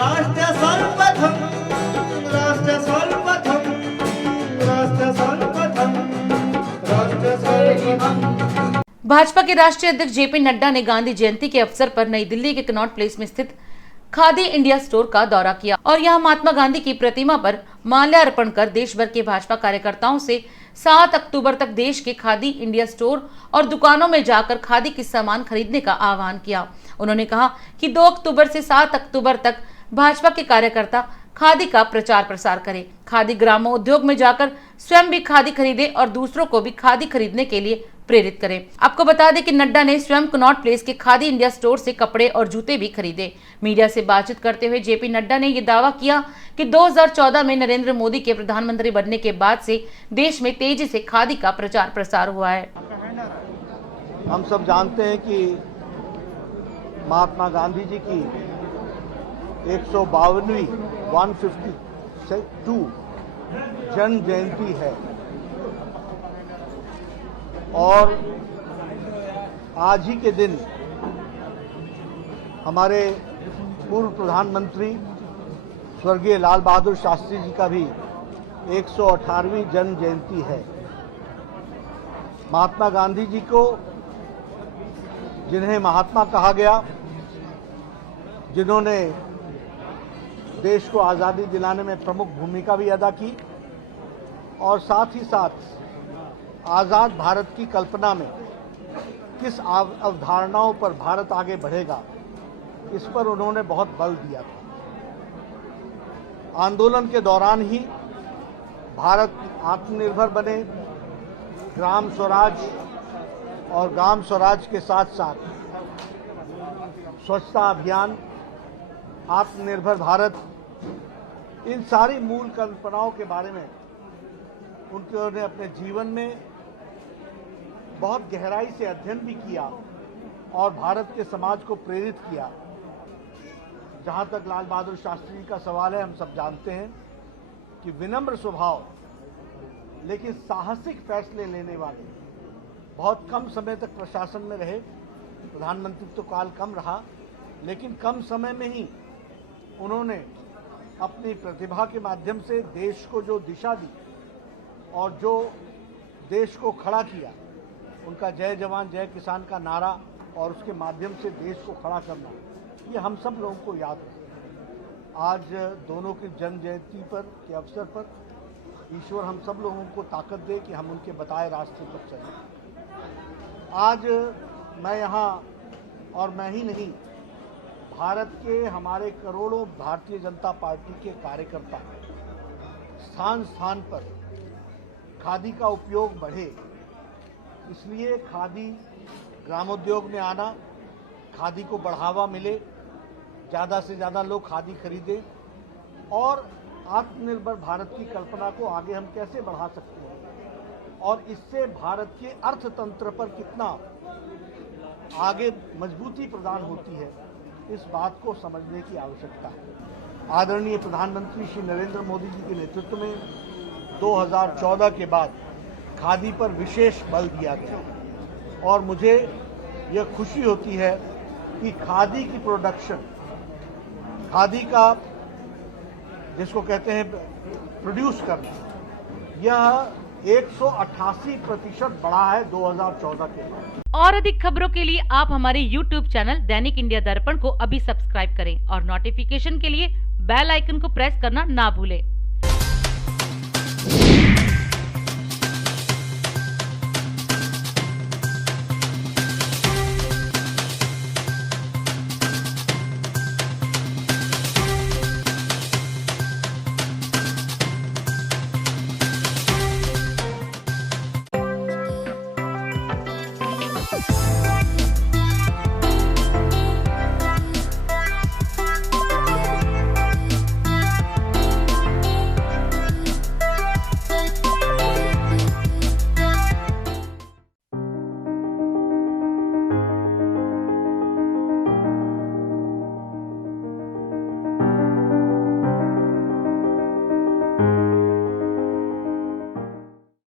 राष्ट्र सर्वप्रथम, राष्ट्र सर्वप्रथम, राष्ट्र सर्वप्रथम, राष्ट्र सर्वप्रथम। भाजपा के राष्ट्रीय अध्यक्ष जेपी नड्डा ने गांधी जयंती के अवसर पर नई दिल्ली के कनॉट प्लेस में स्थित खादी इंडिया स्टोर का दौरा किया और यहां महात्मा गांधी की प्रतिमा पर माल्यार्पण कर देश भर के भाजपा कार्यकर्ताओं से 7 अक्टूबर तक देश के खादी इंडिया स्टोर और दुकानों में जाकर खादी के सामान खरीदने का आह्वान किया। उन्होंने कहा कि 2 अक्टूबर से 7 अक्टूबर तक भाजपा के कार्यकर्ता खादी का प्रचार प्रसार करें, खादी ग्रामों उद्योग में जाकर स्वयं भी खादी खरीदे और दूसरों को भी खादी खरीदने के लिए प्रेरित करें। आपको बता दें कि नड्डा ने स्वयं कनॉट प्लेस के खादी इंडिया स्टोर से कपड़े और जूते भी खरीदे। मीडिया से बातचीत करते हुए जेपी नड्डा ने यह दावा किया कि 2014 में नरेंद्र मोदी के प्रधानमंत्री बनने के बाद से देश में तेजी से खादी का प्रचार प्रसार हुआ है। हम सब जानते हैं कि महात्मा गांधी जी की 152वीं 152 जन्म जयंती है और आज ही के दिन हमारे पूर्व प्रधानमंत्री स्वर्गीय लाल बहादुर शास्त्री जी का भी 118वीं जन्म जयंती है। महात्मा गांधी जी को, जिन्हें महात्मा कहा गया, जिन्होंने देश को आज़ादी दिलाने में प्रमुख भूमिका भी अदा की और साथ ही साथ आज़ाद भारत की कल्पना में किस अवधारणाओं पर भारत आगे बढ़ेगा, इस पर उन्होंने बहुत बल दिया था। आंदोलन के दौरान ही भारत आत्मनिर्भर बने, ग्राम स्वराज और ग्राम स्वराज के साथ साथ स्वच्छता अभियान, आत्मनिर्भर भारत, इन सारी मूल कल्पनाओं के बारे में उन्होंने अपने जीवन में बहुत गहराई से अध्ययन भी किया और भारत के समाज को प्रेरित किया। जहां तक लाल बहादुर शास्त्री जी का सवाल है, हम सब जानते हैं कि विनम्र स्वभाव लेकिन साहसिक फैसले लेने वाले, बहुत कम समय तक प्रशासन में रहे, प्रधानमंत्रित्व काल कम रहा, लेकिन कम समय में ही उन्होंने अपनी प्रतिभा के माध्यम से देश को जो दिशा दी और जो देश को खड़ा किया, उनका जय जवान जय किसान का नारा और उसके माध्यम से देश को खड़ा करना, ये हम सब लोगों को याद है। आज दोनों की जन्म जयंती पर के अवसर पर ईश्वर हम सब लोगों को ताकत दे कि हम उनके बताए रास्ते पर चलें। आज मैं यहाँ, और मैं ही नहीं, भारत के हमारे करोड़ों भारतीय जनता पार्टी के कार्यकर्ता स्थान स्थान पर खादी का उपयोग बढ़े, इसलिए खादी ग्रामोद्योग में आना, खादी को बढ़ावा मिले, ज़्यादा से ज़्यादा लोग खादी खरीदें और आत्मनिर्भर भारत की कल्पना को आगे हम कैसे बढ़ा सकते हैं और इससे भारत के अर्थतंत्र पर कितना आगे मजबूती प्रदान होती है, इस बात को समझने की आवश्यकता है। आदरणीय प्रधानमंत्री श्री नरेंद्र मोदी जी के नेतृत्व में 2014 के बाद खादी पर विशेष बल दिया गया और मुझे यह खुशी होती है कि खादी की प्रोडक्शन, खादी का जिसको कहते हैं प्रोड्यूस करना, यह 188% बढ़ा है 2014 के बाद। और अधिक खबरों के लिए आप हमारे YouTube चैनल दैनिक इंडिया दर्पण को अभी सब्सक्राइब करें और नोटिफिकेशन के लिए बेल आइकन को प्रेस करना ना भूलें।